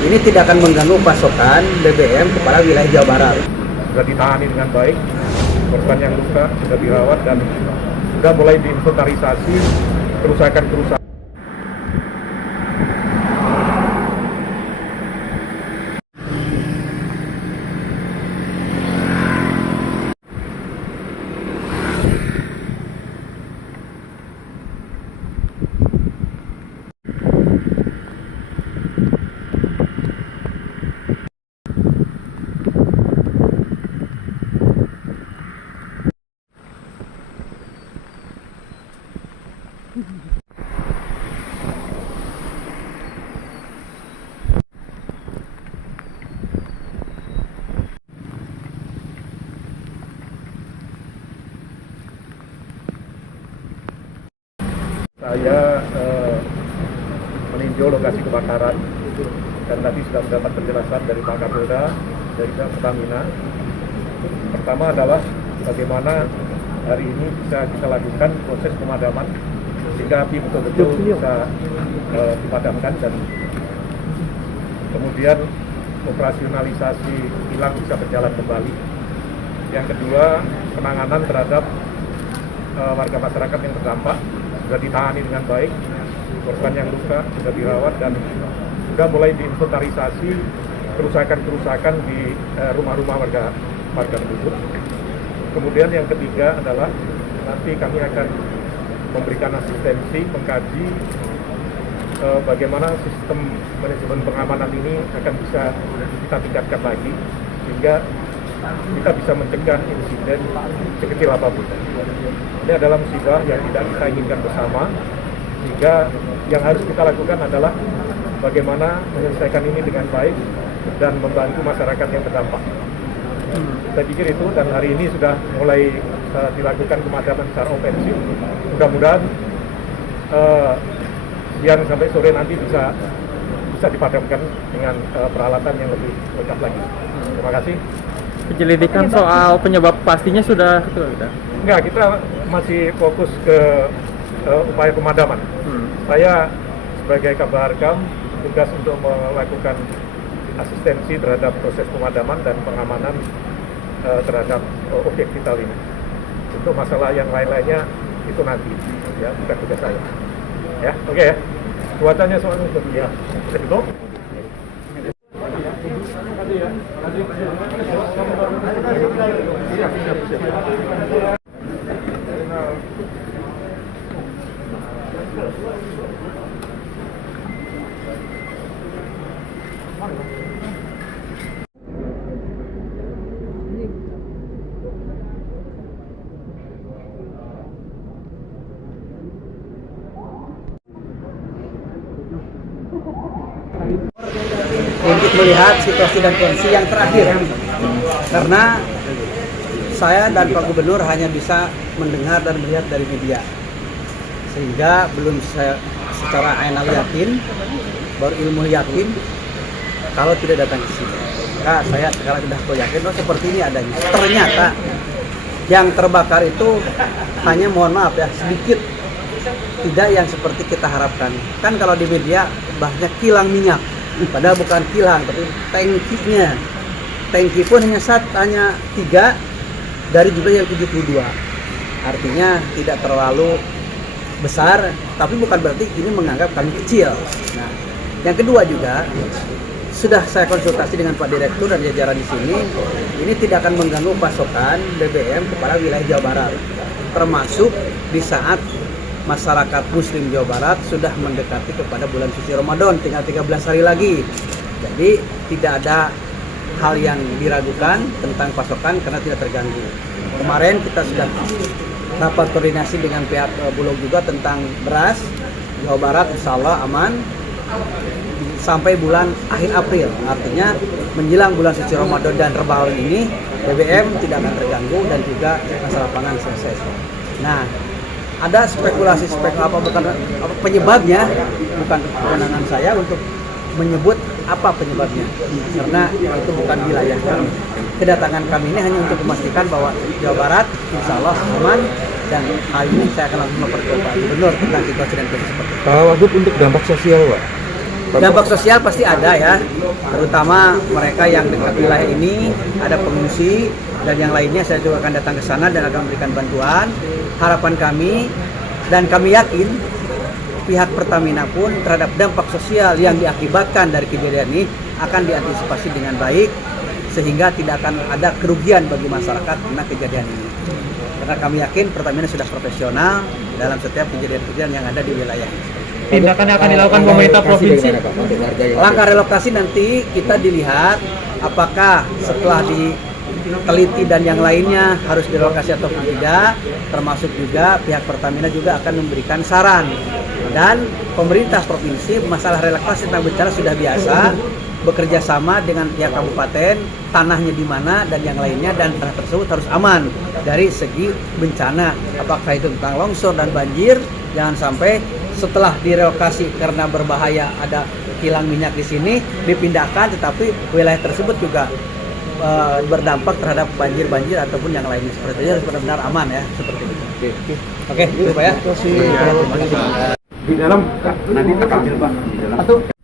ini tidak akan mengganggu pasokan BBM kepada wilayah Jawa Barat. Sudah ditangani dengan baik, korban yang luka sudah dirawat dan sudah mulai diinventarisasi kerusakan-kerusakan. Saya meninjau lokasi kebakaran dan tadi sudah mendapat penjelasan dari Pak Kapolda, dari pihak Pertamina. Pertama adalah bagaimana hari ini bisa kita lakukan proses pemadaman sehingga api betul-betul bisa dipadamkan dan kemudian operasionalisasi kilang bisa berjalan kembali. Yang kedua, penanganan terhadap warga masyarakat yang terdampak sudah ditangani dengan baik, korban yang luka sudah dirawat dan sudah mulai diinventarisasi kerusakan-kerusakan di rumah-rumah warga penduduk. Kemudian yang ketiga adalah nanti kami akan memberikan asistensi, mengkaji bagaimana sistem manajemen pengamanan ini akan bisa kita tingkatkan lagi sehingga kita bisa mencegah insiden sekecil apapun. Ini adalah musibah yang tidak kita inginkan bersama, sehingga yang harus kita lakukan adalah bagaimana menyelesaikan ini dengan baik dan membantu masyarakat yang terdampak. Saya pikir itu, dan hari ini sudah mulai dilakukan pemadaman secara ofensif. Mudah-mudahan siang sampai sore nanti bisa dipadamkan dengan peralatan yang lebih lengkap lagi. Terima kasih. Penyelidikan soal penyebab pastinya sudah? Enggak, kita masih fokus ke upaya pemadaman. Saya sebagai Kabaharkam tugas untuk melakukan asistensi terhadap proses pemadaman dan pengamanan terhadap objek vital ini. Untuk masalah yang lain-lainnya itu nanti, ya, bukan tugas saya. Ya, oke ya. Cuacanya soalnya sudah ya. Cukup. Untuk melihat situasi dan kondisi yang terakhir, karena saya dan Pak Gubernur hanya bisa mendengar dan melihat dari media, sehingga belum saya secara ainal yakin, baru ilmu yakin kalau tidak datang ke sini. Maka saya sekarang sudah yakin, oh seperti ini adanya. Ternyata yang terbakar itu hanya, mohon maaf ya, sedikit, tidak yang seperti kita harapkan. Kan kalau di media bahasnya kilang minyak, padahal bukan kilang, tapi tangkinya. Tangki pun hanya 3 dari jumlah yang 72. Artinya tidak terlalu besar, tapi bukan berarti ini menganggap kami kecil. Nah, yang kedua juga sudah saya konsultasi dengan Pak Direktur dan jajaran di sini, ini tidak akan mengganggu pasokan BBM kepada wilayah Jawa Barat, termasuk di saat masyarakat Muslim Jawa Barat sudah mendekati kepada bulan suci Ramadan, tinggal 13 hari lagi. Jadi tidak ada hal yang diragukan tentang pasokan karena tidak terganggu. Kemarin kita sudah rapat koordinasi dengan pihak Bulog juga tentang beras. Jawa Barat insya Allah aman sampai bulan akhir April. Artinya menjelang bulan suci Ramadan dan Lebaran ini BBM tidak akan terganggu dan juga masalah pangan selesai. Nah, ada spekulasi bukan penyebabnya, bukan kewenangan saya untuk menyebut apa penyebabnya, karena itu bukan wilayah kami. Kedatangan kami ini hanya untuk memastikan bahwa Jawa Barat insya Allah aman, dan hal ini saya akan langsung melaporkan Pak Gubernur tentang situasi dan kondisi seperti itu. Pak Wagub, untuk dampak sosial, Pak, Dampak sosial pasti ada ya, terutama mereka yang dekat wilayah ini, ada pengungsi dan yang lainnya saya juga akan datang ke sana dan akan memberikan bantuan. Harapan kami dan kami yakin pihak Pertamina pun terhadap dampak sosial yang diakibatkan dari kejadian ini akan diantisipasi dengan baik sehingga tidak akan ada kerugian bagi masyarakat karena kejadian ini. Karena kami yakin Pertamina sudah profesional dalam setiap kejadian-kejadian yang ada di wilayah ini. Tindakan yang akan dilakukan pemerintah provinsi. Langkah relokasi nanti kita dilihat apakah setelah diteliti dan yang lainnya harus direlokasi atau tidak, termasuk juga pihak Pertamina juga akan memberikan saran. Dan pemerintah provinsi masalah relokasi tentang bencana sudah biasa, bekerja sama dengan pihak kabupaten, tanahnya di mana dan yang lainnya, dan tanah tersebut harus aman dari segi bencana. Apakah itu tentang longsor dan banjir, jangan sampai setelah direlokasi karena berbahaya ada kilang minyak di sini dipindahkan, tetapi wilayah tersebut juga berdampak terhadap banjir-banjir ataupun yang lainnya. Seperti itu harus benar-benar aman ya, seperti itu. Oke, itu Pak ya. Di dalam nanti terkambil Pak. Di dalam.